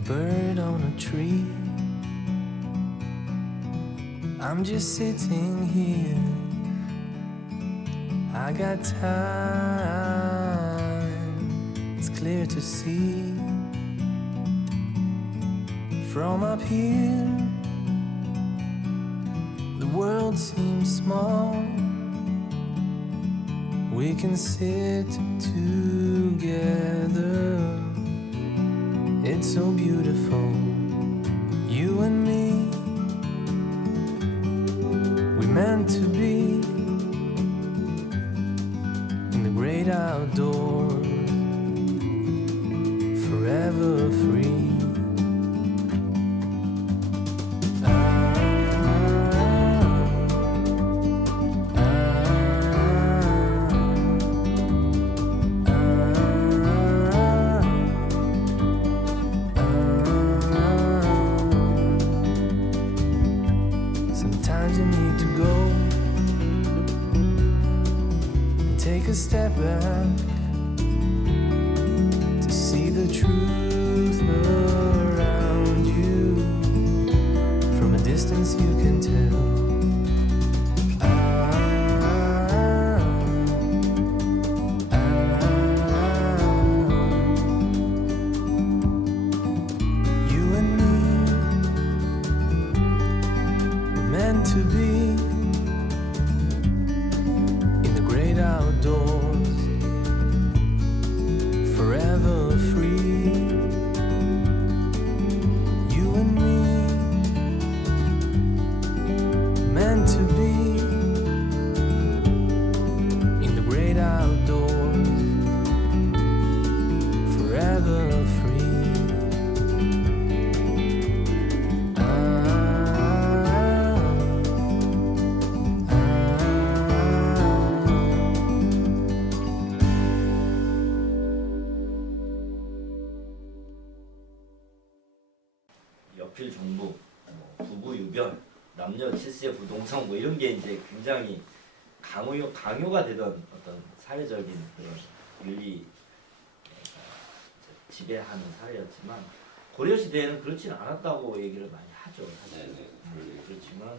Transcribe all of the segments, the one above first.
a bird on a tree. I'm just sitting here. I got time. It's clear to see. From up here, the world seems small. We can sit together. It's so beautiful, you and me. We meant to be in the great outdoors, forever free. Sometimes you need to go and take a step back to see the truth around you. From a distance you can tell. You and me were meant to be in the great outdoors, forever free. You and me meant to be in the great outdoors, forever free. 여필 종부, 부부 유별, 남녀 칠세 부동성 뭐 이런 게 이제 굉장히 강요가 되던 어떤 사회적인 그런 윤리 지배하는 사회였지만 고려 시대에는 그렇지는 않았다고 얘기를 많이 하죠. 사실. 그렇지만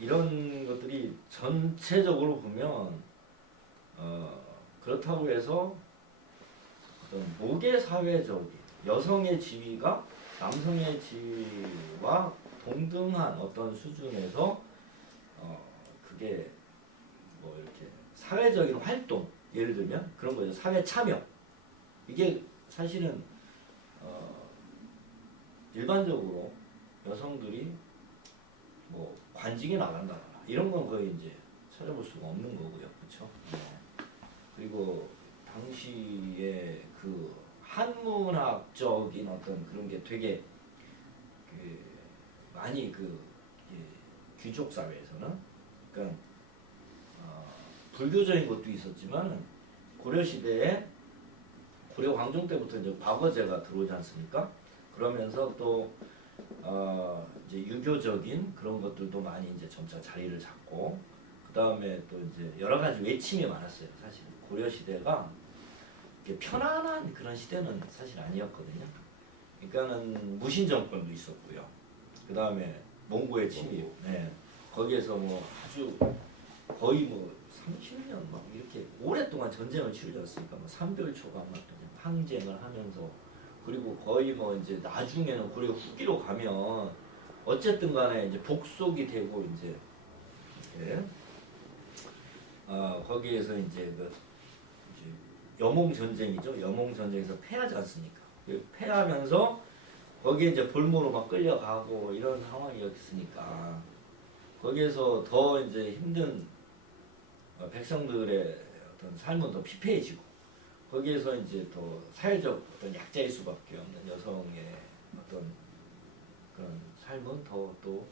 이런 것들이 전체적으로 보면 그렇다고 해서 어떤 모계 사회적인 여성의 지위가 남성의 지위와 동등한 어떤 수준에서 그게 뭐 이렇게 사회적인 활동, 예를 들면 그런 거죠. 사회 참여. 이게 사실은 일반적으로 여성들이 뭐 관직에 나간다거나 이런 건 거의 이제 찾아볼 수가 없는 거고요. 그렇죠? 그리고 당시에 그 한문학적인 어떤 그런 게 되게 많이 귀족 사회에서는 그러니까 불교적인 것도 있었지만 고려 시대에 고려 왕정 때부터 이제 과거제가 들어오지 않습니까? 그러면서 또 이제 유교적인 그런 것들도 많이 이제 점차 자리를 잡고 그 다음에 또 이제 여러 가지 외침이 많았어요. 사실 고려 시대가 편안한 그런 시대는 사실 아니었거든요. 그러니까는 무신 정권도 있었고요. 그 다음에 몽고의 침입, 네. 거기에서 뭐 아주 거의 뭐 30년 막 이렇게 오랫동안 전쟁을 치르지 않습니까? 뭐 삼별초가 막 항쟁을 하면서 그리고 거의 뭐 이제 나중에는 고려 후기로 가면 어쨌든 간에 이제 복속이 되고 이제 이렇게 거기에서 이제 영웅 전쟁이죠. 영웅 전쟁에서 패하지 않습니까? 패하면서 거기에 이제 볼모로 막 끌려가고 이런 상황이었으니까 거기에서 더 이제 힘든 백성들의 어떤 삶은 더 피폐해지고 거기에서 이제 더 사회적 어떤 약자일 수밖에 없는 여성의 어떤 그런 삶은 더 또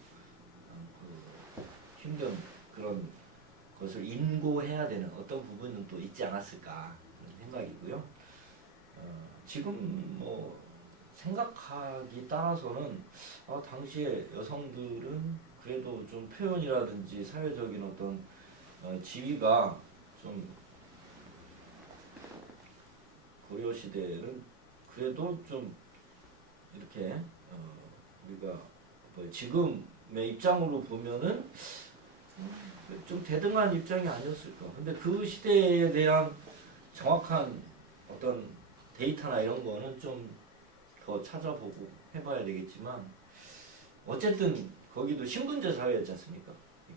힘든 그런 것을 인고해야 되는 어떤 부분은 또 있지 않았을까 생각이고요. 지금 뭐 생각하기 따라서는 당시에 여성들은 그래도 좀 표현이라든지 사회적인 어떤 지위가 좀 고려 시대는 그래도 좀 이렇게 우리가 뭐 지금의 입장으로 보면은 좀 대등한 입장이 아니었을까. 근데 그 시대에 대한 정확한 어떤 데이터나 이런 거는 좀 더 찾아보고 해봐야 되겠지만 어쨌든 거기도 신분제 사회였지 않습니까?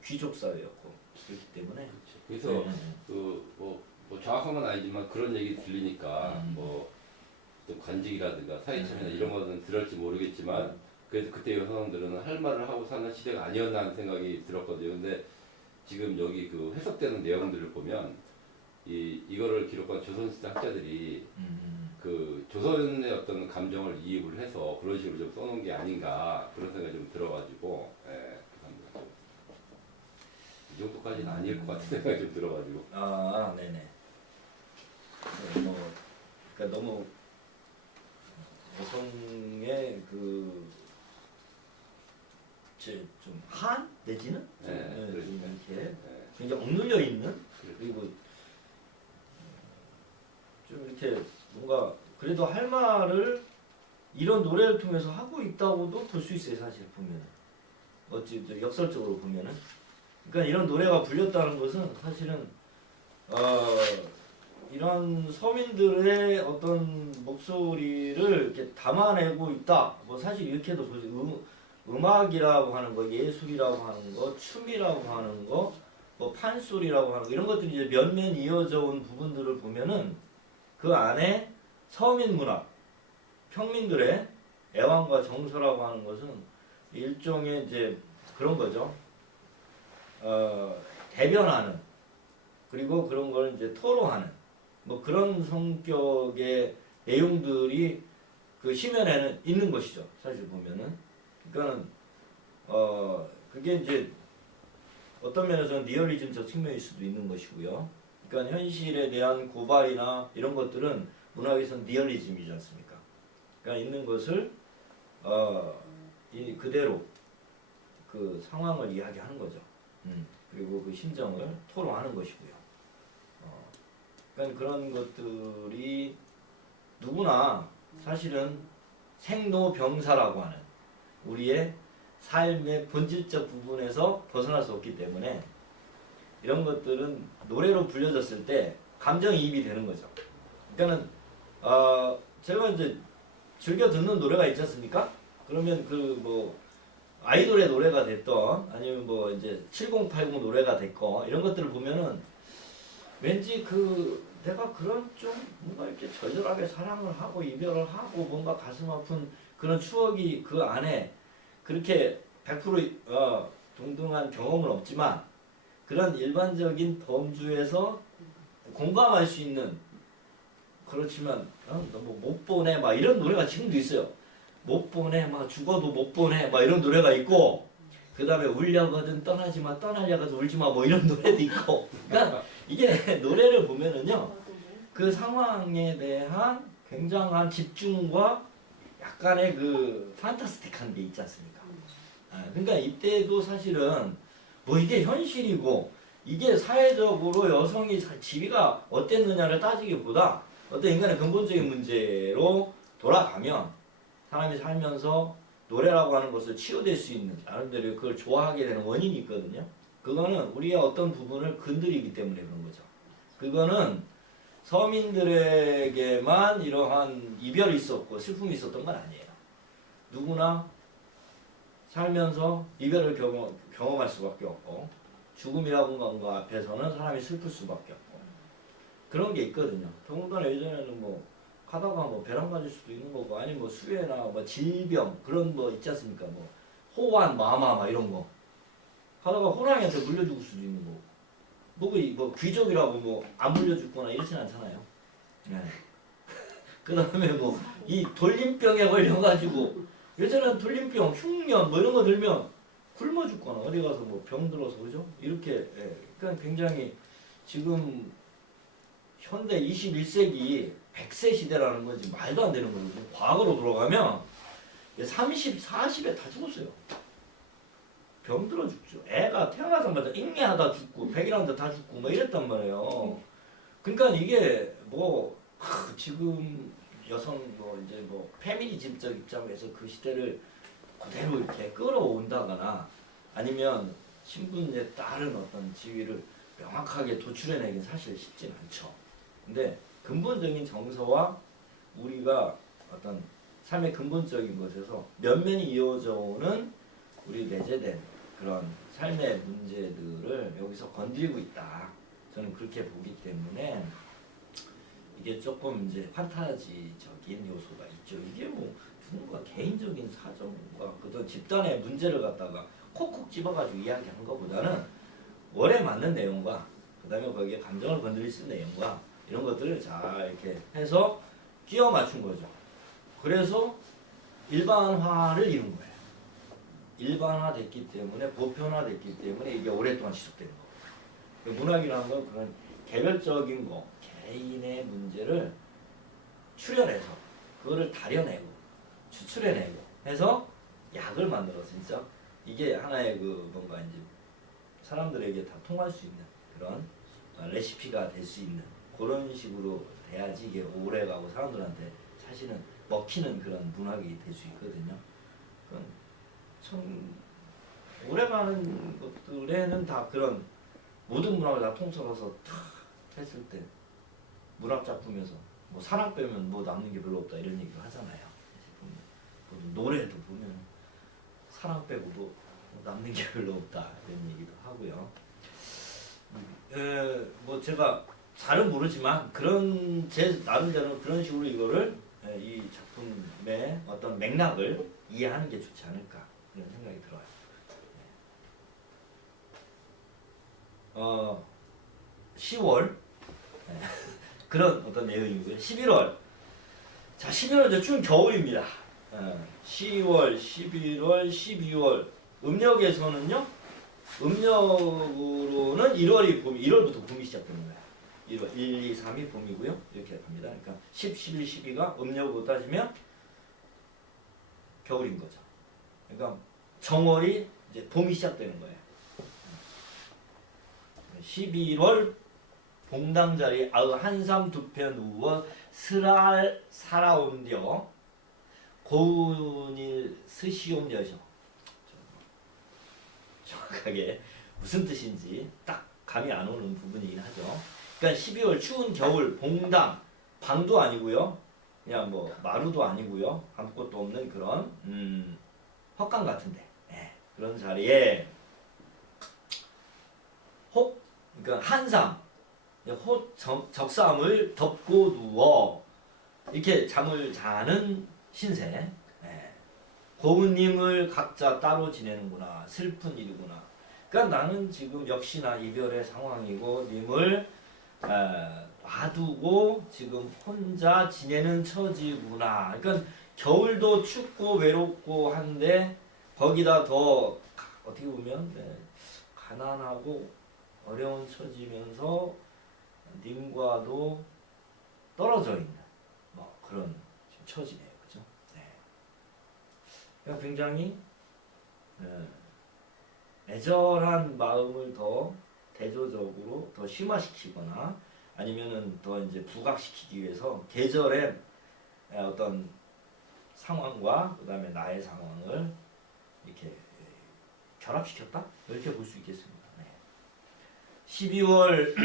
귀족 사회였고 그렇기 때문에 그래서 뭐 정확한 건 아니지만 그런 얘기 들리니까 뭐 또 관직이라든가 사회참여나 이런 거는 들을지 모르겠지만 그래도 그때 여성들은 할 말을 하고 사는 시대가 아니었나 하는 생각이 들었거든요. 근데 지금 여기 그 해석되는 내용들을 보면 이거를 기록한 조선시대 학자들이 그 조선의 어떤 감정을 이입을 해서 그런 식으로 좀 써놓은 게 아닌가 그런 생각이 좀 들어가지고 이 정도까지는 아닐 것 같은 생각이 좀 들어가지고 네네. 네, 뭐 그러니까 너무 여성의 좀 한 내지는 좀 이렇게 굉장히 억눌려 있는 그리고 좀 이렇게 뭔가 그래도 할 말을 이런 노래를 통해서 하고 있다고도 볼 수 있어요. 사실 보면은 어찌 역설적으로 보면은 그러니까 이런 노래가 불렸다는 것은 사실은 이런 서민들의 어떤 목소리를 이렇게 담아내고 있다. 뭐 사실 이렇게도 보세요. 음악이라고 하는 거, 예술이라고 하는 거, 춤이라고 하는 거, 뭐 판소리라고 하는 거 이런 것들이 이제 면면 이어져 온 부분들을 보면은 그 안에 서민 문화, 평민들의 애환과 정서라고 하는 것은 일종의 이제 그런 거죠. 대변하는 그리고 그런 걸 이제 토로하는 뭐 그런 성격의 내용들이 그 시면에는 있는 것이죠. 사실 보면은 그러니까는 그게 이제 어떤 면에서는 리얼리즘적 측면일 수도 있는 것이고요. 그러니까 현실에 대한 고발이나 이런 것들은 문학에서는 리얼리즘이지 않습니까? 그러니까 있는 것을 그대로 그 상황을 이야기하는 거죠. 그리고 그 심정을 토로하는 것이고요. 그러니까 그런 것들이 누구나 사실은 생로병사라고 하는 우리의 삶의 본질적 부분에서 벗어날 수 없기 때문에 이런 것들은 노래로 불려졌을 때 감정이입이 되는 거죠. 그러니까는 제가 이제 즐겨 듣는 노래가 있지 않습니까? 그러면 그 뭐 아이돌의 노래가 됐던 아니면 뭐 이제 7080 노래가 됐건 이런 것들을 보면은 왠지 내가 그런 좀 뭔가 이렇게 절절하게 사랑을 하고 이별을 하고 뭔가 가슴 아픈 그런 추억이 그 안에 그렇게 100% 동등한 경험은 없지만 그런 일반적인 범주에서 공감할 수 있는 그렇지만 너무 못 보내 막 이런 노래가 지금도 있어요. 못 보내 막 죽어도 못 보내 막 이런 노래가 있고 그 다음에 울려거든 떠나지마 떠나려거든 울지마 뭐 이런 노래도 있고 그러니까 이게 노래를 보면은요 그 상황에 대한 굉장한 집중과 약간의 그 판타스틱한 게 있지 않습니까? 그러니까 이때도 사실은 뭐 이게 현실이고 이게 사회적으로 여성이 지위가 어땠느냐를 따지기보다 어떤 인간의 근본적인 문제로 돌아가면 사람이 살면서 노래라고 하는 것을 치유될 수 있는 나름대로 그걸 좋아하게 되는 원인이 있거든요. 그거는 우리의 어떤 부분을 건드리기 때문에 그런 거죠. 그거는 서민들에게만 이러한 이별이 있었고 슬픔이 있었던 건 아니에요. 누구나 살면서 이별을 경험할 수밖에 없고 죽음이라고 하는 거 앞에서는 사람이 슬플 수밖에 없고 그런 게 있거든요. 더군다나 예전에는 뭐 가다가 뭐 배랑 맞을 수도 있는 거고 아니면 뭐 수해나 뭐 질병 그런 거 있지 않습니까? 뭐 호환 마마 막 이런 거 가다가 호랑이한테 물려 죽을 수도 있는 거고 뭐 귀족이라고 뭐 안 물려 죽거나 이러진 않잖아요. 네. 그 다음에 뭐 이 돌림병에 걸려가지고 예전에는 돌림병, 흉년 뭐 이런 거 들면 굶어 죽거나 어디 가서 뭐 병 들어서 그죠? 이렇게 그러니까 굉장히 지금 현대 21세기 100세 시대라는 거지 말도 안 되는 거거든요. 과거로 돌아가면 30, 40에 다 죽었어요. 병들어 죽죠. 애가 태어나자마자 잉내하다 죽고 백이라는데 다 죽고 뭐 이랬단 말이에요. 그러니까 이게 뭐 지금 여성 뭐 이제 뭐 페미니즘적 입장에서 그 시대를 그대로 이렇게 끌어온다거나 아니면 신분에 따른 어떤 지위를 명확하게 도출해내긴 사실 쉽진 않죠. 근데 근본적인 정서와 우리가 어떤 삶의 근본적인 것에서 면면이 이어져 오는 우리 내재된 그런 삶의 문제들을 여기서 건드리고 있다. 저는 그렇게 보기 때문에 이게 조금 이제 판타지적인 요소가 있죠. 이게 뭐 누군가 개인적인 사정과 어떤 집단의 문제를 갖다가 콕콕 집어가지고 이야기한 것보다는 월에 맞는 내용과 그다음에 거기에 감정을 건드릴 수 있는 내용과 이런 것들을 잘 이렇게 해서 끼워 맞춘 거죠. 그래서 일반화를 이룬 거예요. 일반화됐기 때문에 보편화됐기 때문에 이게 오랫동안 지속되는 거예요. 문학이라는 건 그런 개별적인 거, 개인의 문제를 추려내서 그거를 다려내고 추출해내고 해서 약을 만들어서 진짜 이게 하나의 그 뭔가 이제 사람들에게 다 통할 수 있는 그런 레시피가 될 수 있는 그런 식으로 돼야지 이게 오래가고 사람들한테 사실은 먹히는 그런 문학이 될 수 있거든요. 참 오래가는 것들에는 다 그런 모든 문학을 다 통틀어서 탁 했을 때 문학 작품에서 뭐 사랑 빼면 뭐 남는 게 별로 없다 이런 얘기를 하잖아요. 노래도 보면 사랑 빼고 뭐 남는 게 별로 없다 이런 얘기도 하고요. 뭐 제가 잘은 모르지만 그런 제 나름대로 그런 식으로 이거를 이 작품의 어떤 맥락을 이해하는 게 좋지 않을까 이런 생각이 들어요. 10월 그런 어떤 내용이고요. 11월 자 11월 이제 추운 겨울입니다. 10월, 11월, 12월 음력에서는요. 음력으로는 1월이 봄, 1월부터 봄이 시작되는 거예요. 1월 1, 2, 3이 봄이고요. 이렇게 갑니다. 그러니까 10, 11, 12가 음력으로 따지면 겨울인 거죠. 그러니까 정월이 이제 봄이 시작되는 거예요. 11월 봉당자리 아으 한삼 두편 우어 스랄 살아온디어 고운일 스시옴 여셔. 정확하게 무슨 뜻인지 딱 감이 안 오는 부분이긴 하죠. 그러니까 12월 추운 겨울 봉당 방도 아니고요. 그냥 뭐 마루도 아니고요. 아무것도 없는 그런 헛강 같은데 그런 자리에 혹 그러니까 한삼 적삼을 덮고 누워 이렇게 잠을 자는 신세. 고운님을 각자 따로 지내는구나. 슬픈 일이구나. 그러니까 나는 지금 역시나 이별의 상황이고 님을 놔두고 지금 혼자 지내는 처지구나. 그러니까 겨울도 춥고 외롭고 한데 거기다 더 어떻게 보면 가난하고 어려운 처지면서 님과도 떨어져 있는 뭐 그런 처지네요. 그죠? 그러니까 굉장히 애절한 마음을 더 대조적으로 더 심화시키거나 아니면은 더 이제 부각시키기 위해서 계절의 어떤 상황과 그 다음에 나의 상황을 이렇게 결합시켰다? 이렇게 볼 수 있겠습니다. 12월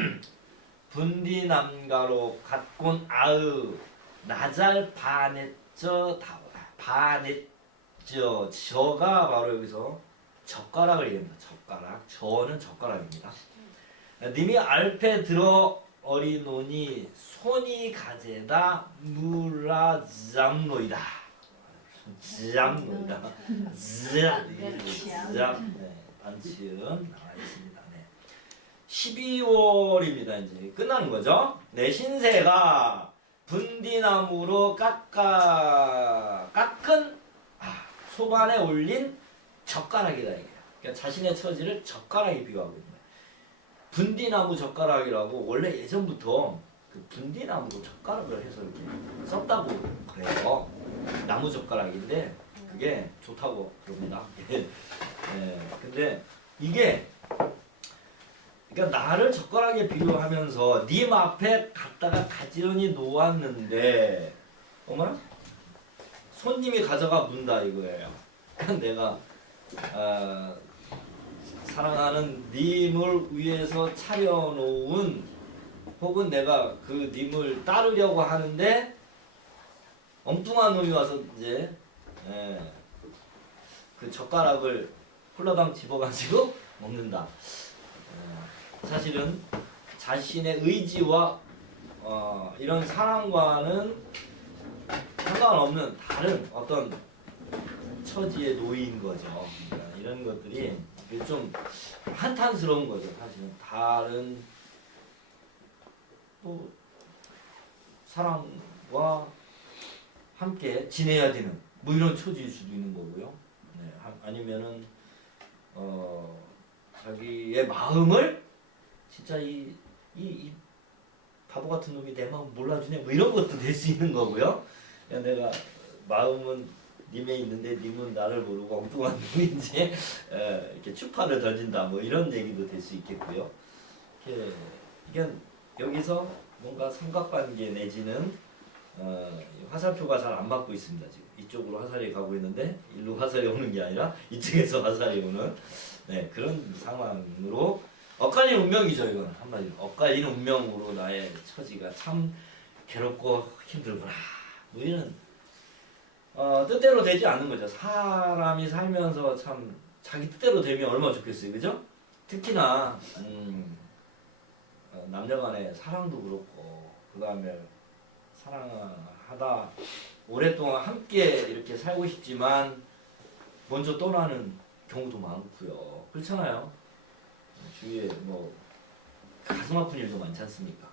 분디남가로 갓곤 아으 나잘 바넷저 다오라 바넷저 저가 바로 여기서 젓가락을 얘기합니다. 젓가락 저는 젓가락입니다. 님이 알페 들어 어리노니 손이 가제다 물라 잠노이다 잠노이다 반치음 나와 있습니다. 12월입니다. 이제 끝나는 거죠. 내 신세가 분디나무로 깎은 소반에 올린 젓가락이다 이게. 그러니까 자신의 처지를 젓가락에 비유하고 있는 거예요. 분디나무 젓가락이라고 원래 예전부터 그 분디나무로 젓가락을 해서 이렇게 썼다고 그래요. 나무 젓가락인데 그게 좋다고 그럽니다. 근데 이게 그러니까 나를 젓가락에 비유하면서 님 앞에 갖다가 가지런히 놓았는데 어머나? 손님이 가져가 문다 이거예요. 그러니까 내가 사랑하는 님을 위해서 차려놓은 혹은 내가 그 님을 따르려고 하는데 엉뚱한 놈이 와서 이제 그 젓가락을 홀라당 집어가지고 먹는다. 사실은 자신의 의지와 이런 사랑과는 상관없는 다른 어떤 처지에 놓인 거죠. 그러니까 이런 것들이 좀 한탄스러운 거죠. 사실은 다른 또 사랑과 함께 지내야 되는 뭐 이런 처지일 수도 있는 거고요. 네, 아니면은 자기의 마음을 진짜 이 바보 같은 놈이 내 마음 몰라주네 뭐 이런 것도 될 수 있는 거고요. 그냥 내가 마음은 님에 있는데 님은 나를 모르고 엉뚱한 놈이 이제 이렇게 추파를 던진다 뭐 이런 얘기도 될 수 있겠고요. 이게 여기서 뭔가 삼각관계 내지는 화살표가 잘 안 맞고 있습니다. 지금 이쪽으로 화살이 가고 있는데 일로 화살이 오는 게 아니라 이쪽에서 화살이 오는 그런 상황으로 엇갈리는 운명이죠. 이건 한마디로 엇갈리는 운명으로 나의 처지가 참 괴롭고 힘들구나. 뭐 이런 뜻대로 되지 않는 거죠. 사람이 살면서 참 자기 뜻대로 되면 얼마나 좋겠어요, 그죠? 특히나 남녀간의 사랑도 그렇고 그 다음에 사랑하다 오랫동안 함께 이렇게 살고 싶지만 먼저 떠나는 경우도 많고요. 그렇잖아요. 주위에 뭐 가슴 아픈 일도 많지 않습니까?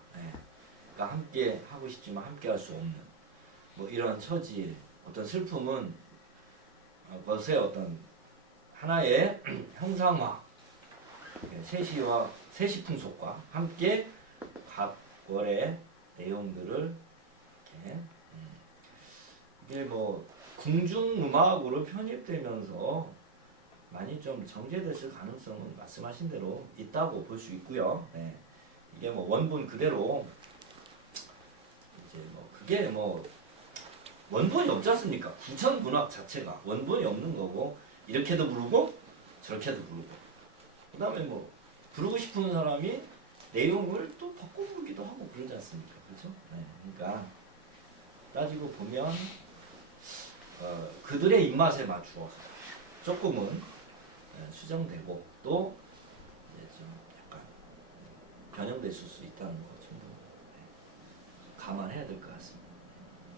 그러니까 함께 하고 싶지만 함께 할 수 없는 뭐 이런 처지의 어떤 슬픔은 것의 어떤 하나의 형상화, 세시풍속과 함께 각 월의 내용들을 이렇게 이게 뭐 궁중음악으로 편입되면서 많이 좀 정제됐을 가능성은 말씀하신 대로 있다고 볼 수 있고요. 이게 뭐 원본 그대로 이제 뭐 그게 뭐 원본이 없지 않습니까? 구천 문학 자체가 원본이 없는 거고 이렇게도 부르고 저렇게도 부르고 그 다음에 뭐 부르고 싶은 사람이 내용을 또 바꿔 부르기도 하고 그러지 않습니까? 그렇죠? 그러니까 따지고 보면 그들의 입맛에 맞추어서 조금은 수정되고 또 이제 좀 약간 변형됐을 수 있다는 거 좀 감안해야 될 것 같습니다.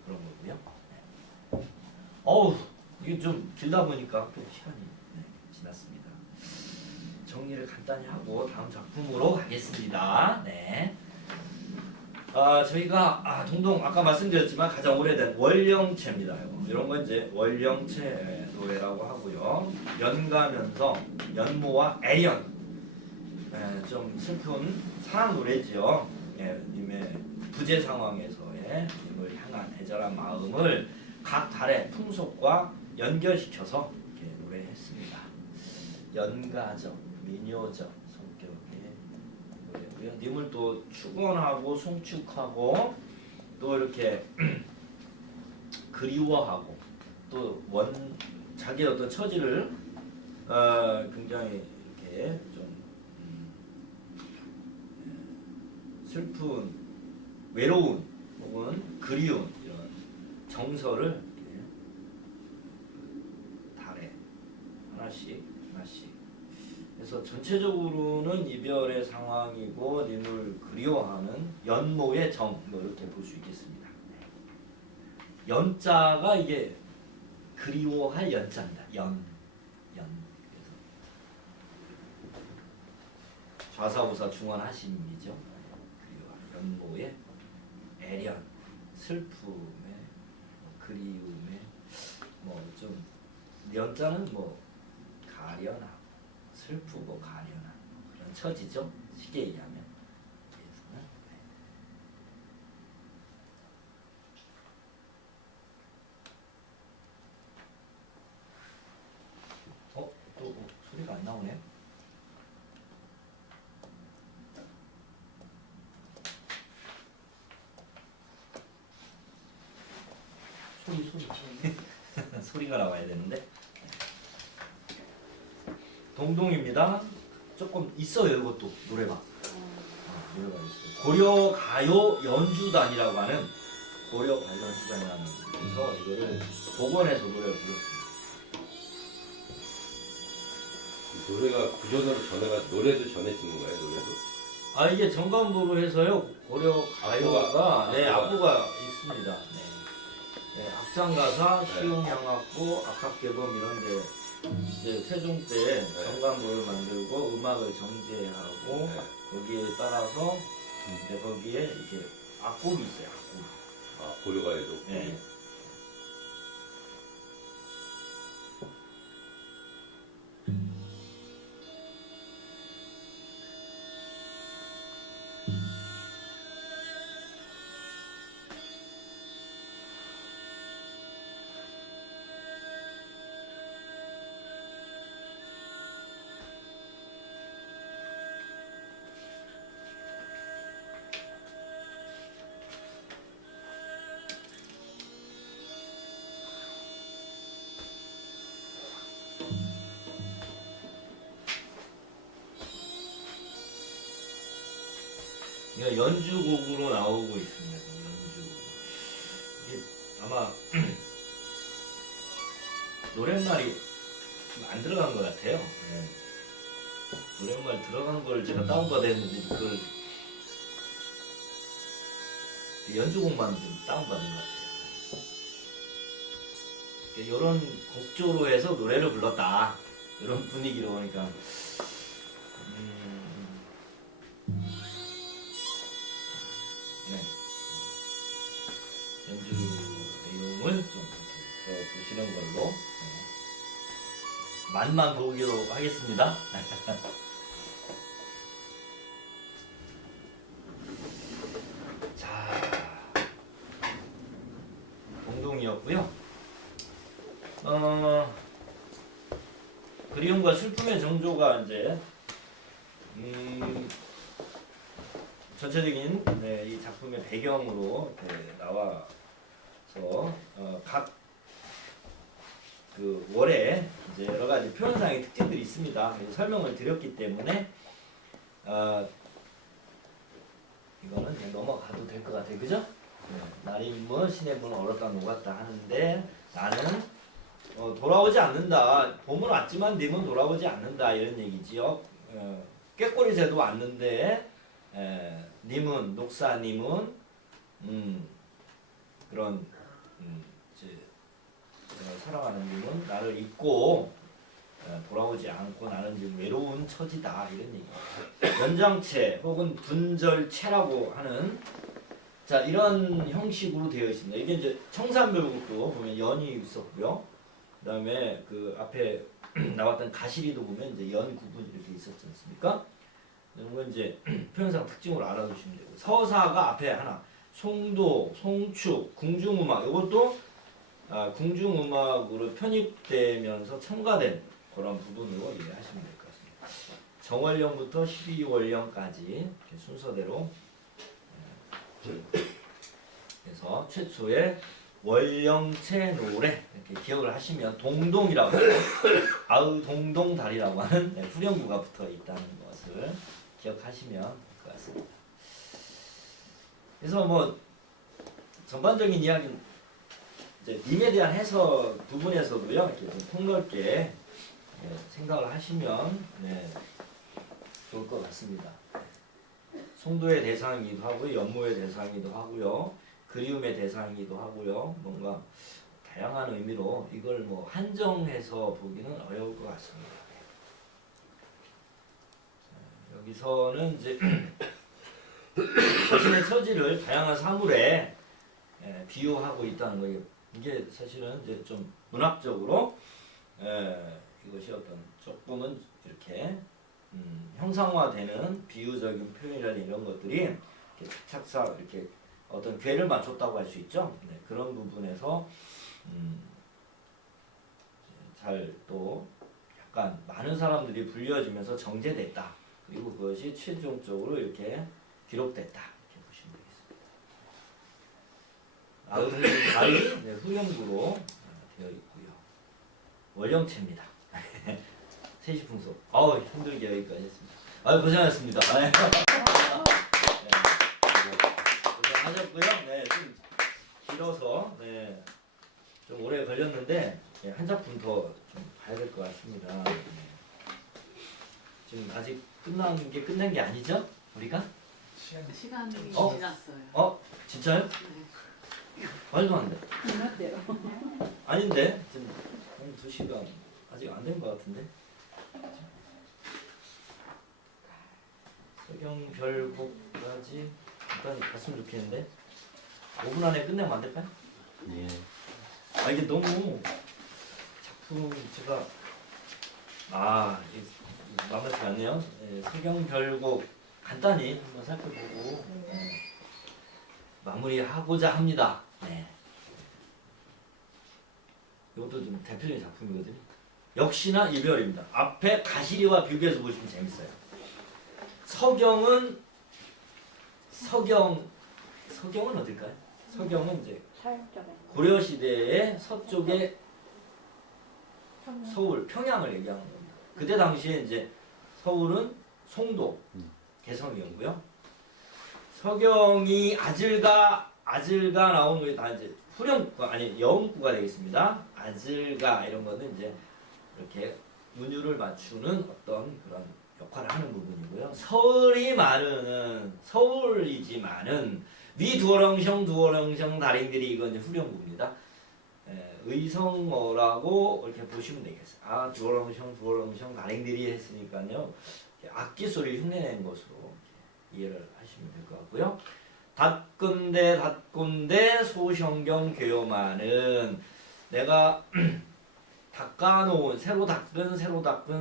그런 거고요. 어우 이게 좀 길다 보니까 또 시간이 지났습니다. 정리를 간단히 하고 다음 작품으로 가겠습니다. 저희가 동동 아까 말씀드렸지만 가장 오래된 월령체입니다. 이런 건 이제 월령체 노래라고 하고요. 연가면서 연모와 애연 좀 슬픈 사랑 노래지요. 님의 부재 상황에서의 님을 향한 애절한 마음을 각 달의 풍속과 연결시켜서 이렇게 노래했습니다. 연가적, 민요적 성격의 노래고요. 님을 또 축원하고 송축하고 또 이렇게 그리워하고 또 자기의 어떤 처지를 굉장히 이렇게 좀 슬픈, 외로운 혹은 그리운 이런 정서를 이렇게 달에 하나씩 그래서 전체적으로는 이별의 상황이고 님을 그리워하는 연모의 정 뭐 이렇게 볼 수 있겠습니다. 연자가 이게 그리워할 연자입니다. 연. 그래서 좌사우사 중원하심이죠. 연모의 애련, 슬픔의 그리움의 뭐 좀 연자는 뭐 가련하고 슬프고 가련한 그런 처지죠. 쉽게 얘기하면. 또 소리가 안 나오네. 소리가 나와야 되는데. 동동입니다. 조금 있어요 이것도 노래가. 노래가 있어요. 고려 가요 연주단이라고 하는 고려 가요 연주단이라는 데서 이거를 복원해서 노래를 불렀습니다. 노래가 구전으로 전해가 노래도 전해지는 거예요, 노래도? 아 이게 정관부로 해서요 고려 가요가 네 악보가 있습니다. 네. 네, 악장가사, 시용향악보, 악학개범 이런데 이제 세종 때 정관부를 만들고 음악을 정제하고 네. 거기에 따라서 이제 거기에 이렇게 악곡이 있어요. 악곡. 아, 고려가에도. 네. 이게 연주곡으로 나오고 있습니다. 연주. 이게 아마 노랫말이 안 들어간 것 같아요. 네. 노랫말 들어간 걸 제가 다운받았는데 그걸 연주곡만 좀 다운받은 것 같아요. 이런 곡조로 해서 노래를 불렀다. 이런 분위기로 보니까 네. 연주 내용을 좀 보시는 걸로 맛만 보기로 하겠습니다. 자, 공동이었고요. 그리움과 슬픔의 정조가 이제 전체적인 네, 이 작품의 배경으로 이렇게 나와서 각 그 월에 이제 여러 가지 표현상의 특징들이 있습니다. 설명을 드렸기 때문에 이거는 그냥 넘어가도 될 것 같아요, 그죠? 날인문 신해문 얼었다 녹았다 하는데 나는 돌아오지 않는다. 봄은 왔지만 님은 돌아오지 않는다 이런 얘기지요. 꾀꼬리 새도 왔는데 님은 녹사님은 그런 이제 내가 사랑하는 님은 나를 잊고 돌아오지 않고 나는 지금 외로운 처지다 이런 얘기. 연장체 혹은 분절체라고 하는 자 이런 형식으로 되어 있습니다. 이게 이제 청산별곡도 보면 연이 있었고요. 그다음에 그 앞에 나왔던 가시리도 보면 이제 연 구분 이렇게 있었지 않습니까? 이런 건 이제 표현상 특징으로 알아두시면 되고 서사가 앞에 하나 송도, 송축, 궁중음악 이것도 궁중음악으로 편입되면서 첨가된 그런 부분으로 이해하시면 될 것 같습니다. 정월령부터 12월령까지 이렇게 순서대로 그래서 최초의 월령체 노래 이렇게 기억을 하시면 동동이라고 아우동동다리라고 하는 후렴구가 붙어 있다는 것을 기억하시면 될 것 같습니다. 그래서 뭐 전반적인 이야기는 이제 님에 대한 해석 부분에서도요 이렇게 좀 폭넓게 생각을 하시면 좋을 것 같습니다. 송도의 대상이기도 하고요, 연모의 대상이기도 하고요, 그리움의 대상이기도 하고요, 뭔가 다양한 의미로 이걸 뭐 한정해서 보기는 어려울 것 같습니다. 여기서는 이제 자신의 처지를 다양한 사물에 비유하고 있다는 거예요. 이게 사실은 이제 좀 문학적으로 이것이 어떤 조금은 이렇게 형상화되는 비유적인 표현이라는 이런 것들이 이렇게 착착 이렇게 어떤 궤를 맞췄다고 할 수 있죠. 네, 그런 부분에서 잘 또 약간 많은 사람들이 불려지면서 정제됐다. 그리고 그것이 최종적으로 이렇게 기록됐다. 이렇게 보시면 되겠습니다. 가위 네, 흑연구로 되어 있고요. 원령체입니다. 세시풍속. 힘들게 여기까지 했습니다. 고생하셨습니다. 네. 고생하셨고요. 네, 좀 길어서 좀 오래 걸렸는데 한 작품 더 좀 봐야 될 것 같습니다. 지금 아직 끝낸 게 아니죠? 우리가? 시간이 어? 지났어요. 진짜요? 네. 말도 안 돼. 이렇대요. 아닌데 지금 한 2시간 아직 안 된 것 같은데. 서경별곡까지 일단 갔으면 좋겠는데 5분 안에 끝내면 안 될까요? 예. 이게 너무 작품 제가 이게 만만치 않네요. 서경별곡 간단히 한번 살펴보고 마무리하고자 합니다. 네. 이것도 좀 대표적인 작품이거든요. 역시나 이별입니다. 앞에 가시리와 비교해서 보시면 재밌어요. 서경은 어딜까요? 서경은 이제 고려 시대의 서쪽의 서울, 평양을 얘기하는 겁니다. 그때 당시에 이제 서울은 송도, 개성이었고요. 서경이 아질가 나오는 게 다 이제 여음구가 되겠습니다. 아질가 이런 거는 이제 이렇게 문율을 맞추는 어떤 그런 역할을 하는 부분이고요. 서울이지만은 위 두어렁성 다링들이 이건 이제 후렴구입니다. 의성어라고 이렇게 보시면 되겠어요. 두어렁성 다링들이 했으니까요. 악기 소리 흉내낸 것으로 이해를 하시면 될 것 같고요. 닷군데 소성경 교요만은 내가 닦아놓은 새로 닦은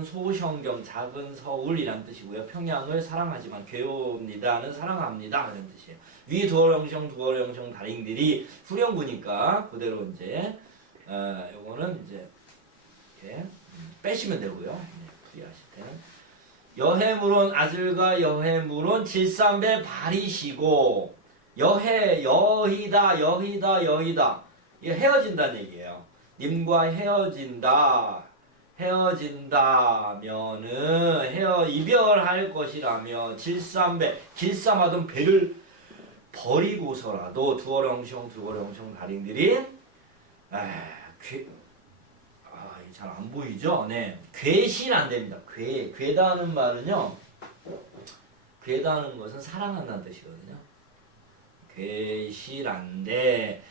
소성경 작은 서울이란 뜻이고요. 평양을 사랑하지만 괴옵니다는 사랑합니다 하는 뜻이에요. 위 두어렁성 다링들이 후렴구니까 그대로 이제 요거는 이제 이렇게 빼시면 되고요. 풀이하실 때는 여해물은 아들과 여해물은 질삼배 발이시고 여희다 이게 헤어진다는 얘기예요. 님과 헤어진다면은 이별할 것이라며 질삼하던 배를 버리고서라도 두어렁성 다링들이 잘 안 보이죠? 네. 괴실 안 됩니다. 괴다는 말은요. 괴다는 것은 사랑한다는 뜻이거든요. 괴실한데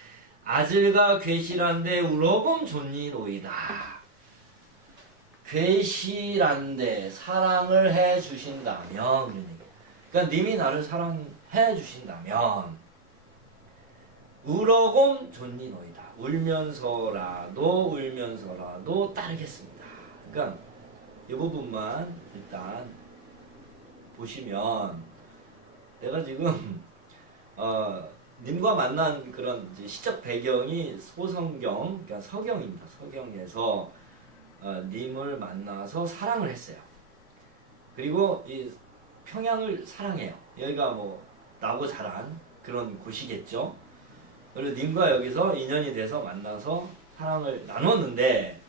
아들과 괴실한데 우러금 존니노이다. 괴실한데 사랑을 해 주신다면 그러니까 님이 나를 사랑해 주신다면 우러금 존니노이다. 울면서라도 따르겠습니다. 그러니까 이 부분만 일단 보시면 내가 지금 님과 만난 그런 이제 시적 배경이 소성경, 그러니까 서경입니다. 서경에서 님을 만나서 사랑을 했어요. 그리고 이 평양을 사랑해요. 여기가 뭐 나고 자란 그런 곳이겠죠. 그리고 님과 여기서 인연이 돼서 만나서 사랑을 나눴는데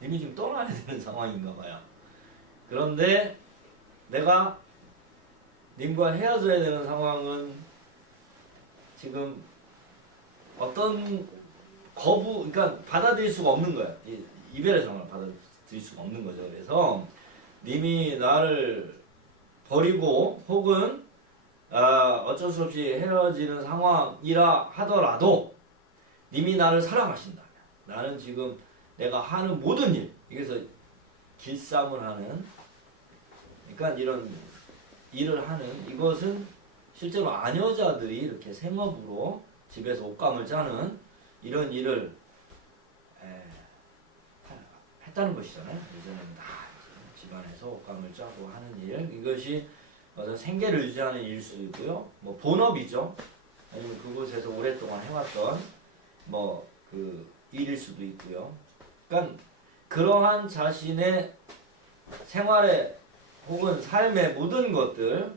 님이 지금 떠나야 되는 상황인가 봐요. 그런데 내가 님과 헤어져야 되는 상황은 지금 어떤 그러니까 받아들일 수가 없는 거야. 이별의 상황을 받아들일 수가 없는 거죠. 그래서 님이 나를 버리고 혹은 어쩔 수 없이 헤어지는 상황이라 하더라도 님이 나를 사랑하신다면 나는 지금 내가 하는 모든 일 여기서 길쌈을 하는 그러니까 이런 일을 하는 이것은 실제로 아녀자들이 이렇게 생업으로 집에서 옷감을 짜는 이런 일을 했다는 것이잖아요. 예전에는 집안에서 옷감을 짜고 하는 일 이것이 생계를 유지하는 일일 수도 있고요. 뭐 본업이죠. 아니면 그곳에서 오랫동안 해왔던 뭐 그 일일 수도 있고요. 그러니까 그러한 자신의 생활의 혹은 삶의 모든 것들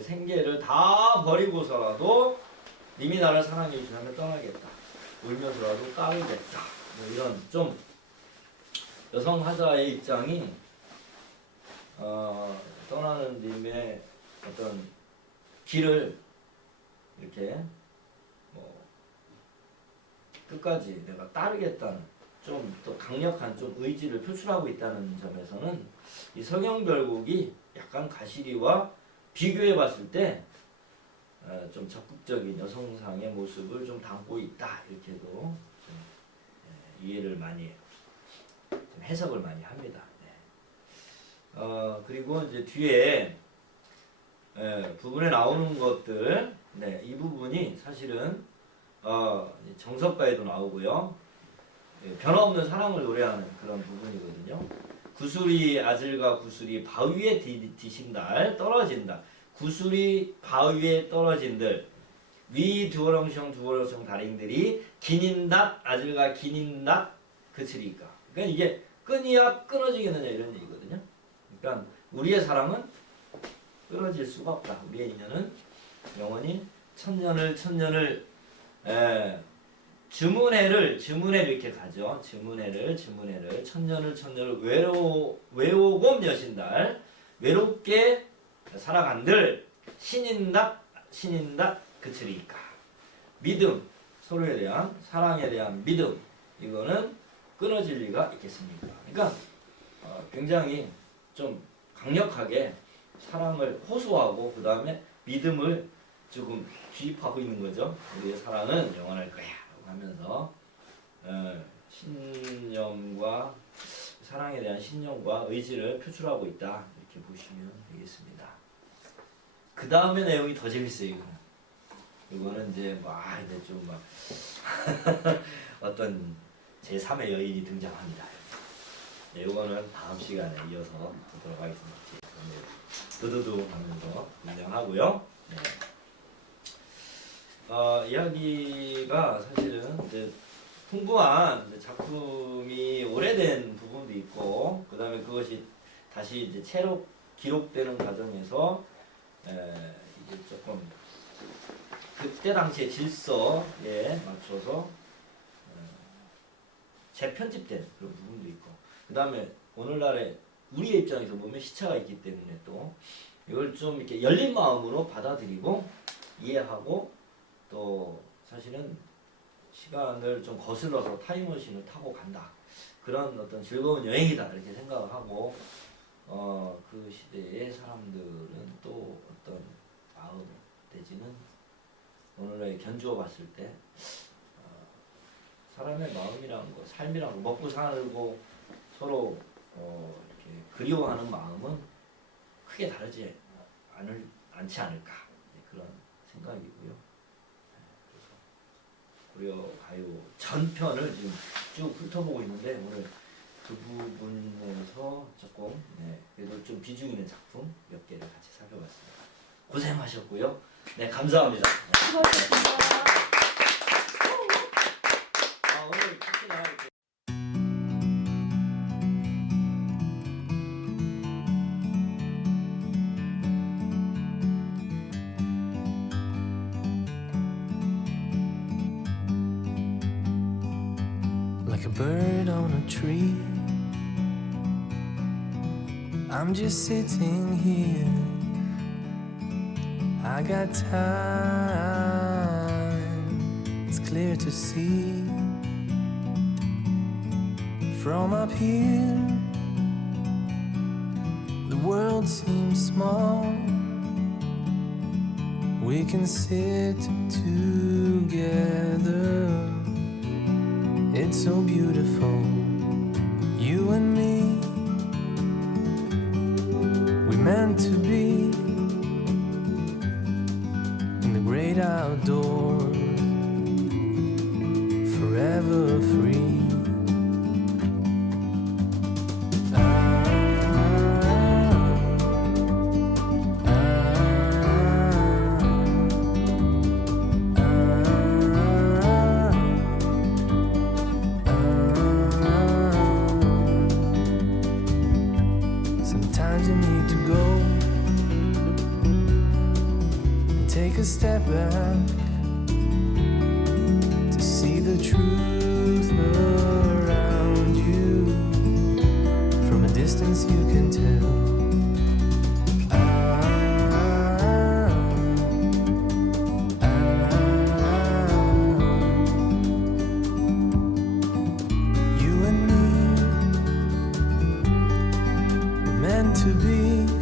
생계를 다 버리고서라도 님이 나를 사랑해 주시면 떠나겠다. 울면서라도 따르겠다. 뭐 이런 좀 여성 화자의 입장이 떠나는 님의 어떤 길을 이렇게 뭐 끝까지 내가 따르겠다는 좀 더 강력한 좀 의지를 표출하고 있다는 점에서는 이 성형별곡이 약간 가시리와 비교해 봤을 때 좀 적극적인 여성상의 모습을 좀 담고 있다 이렇게도 좀 이해를 많이 좀 해석을 많이 합니다. 네. 그리고 이제 뒤에 부분에 나오는 것들, 네, 이 부분이 사실은 정석가에도 나오고요. 변화없는 사랑을 노래하는 그런 부분이거든요. 구슬이 아질과 구슬이 바위에 디신달 떨어진다. 구슬이 바위에 떨어진들 위 두어렁숑 다링들이 기닌닥 아질과 기닌닥 그치리까. 그러니까 이게 끊이야 끊어지겠느냐 이런 얘기거든요. 그러니까 우리의 사랑은 끊어질 수가 없다. 우리의 인연은 영원히 천년을 주문회를 이렇게 가죠. 주문회를 천년을 외로곰 여신달 외롭게 살아간들 신인답 그치리까. 믿음, 서로에 대한 사랑에 대한 믿음, 이거는 끊어질 리가 있겠습니까? 그러니까 굉장히 좀 강력하게 사랑을 호소하고 그 다음에 믿음을 조금 주입하고 있는 거죠. 우리의 사랑은 영원할 거야 하면서 신념과 사랑에 대한 신념과 의지를 표출하고 있다 이렇게 보시면 되겠습니다. 그 다음에 내용이 더 재밌어요. 이거는 이제 이제 좀 막 어떤 제3의 여인이 등장합니다. 네, 이거는 다음 시간에 이어서 보도록 하겠습니다. 두두두 하면서 등장하고요. 네. 이야기가 사실은 이제 풍부한 작품이 오래된 부분도 있고, 그 다음에 그것이 다시 이제 채로 기록되는 과정에서 이제 조금 그때 당시의 질서에 맞춰서 재편집된 그런 부분도 있고, 그 다음에 오늘날의 우리의 입장에서 보면 시차가 있기 때문에 또 이걸 좀 이렇게 열린 마음으로 받아들이고 이해하고 또 사실은 시간을 좀 거슬러서 타임머신을 타고 간다. 그런 어떤 즐거운 여행이다. 이렇게 생각을 하고 그 시대의 사람들은 또 어떤 마음 내지는 오늘날 견주어 봤을 때 사람의 마음이란 거, 삶이란 거, 먹고 살고 서로 이렇게 그리워하는 마음은 크게 다르지 않지 않을까. 그런 생각이고요. 고려 가요 전편을 지금 쭉 훑어보고 있는데 오늘 그 부분에서 조금 그래도 좀 비중 있는 작품 몇 개를 같이 살펴봤습니다. 고생하셨고요. 네, 감사합니다. 수고하셨습니다. 오늘 특히나 이렇게 like a bird on a tree. I'm just sitting here. I got time. It's clear to see from up here. The world seems small. We can sit together. It's so beautiful, you and me. We meant to be in the great outdoors, forever free. Sometimes you need to go and take a step back truth around you. From a distance you can tell. You and me were meant to be.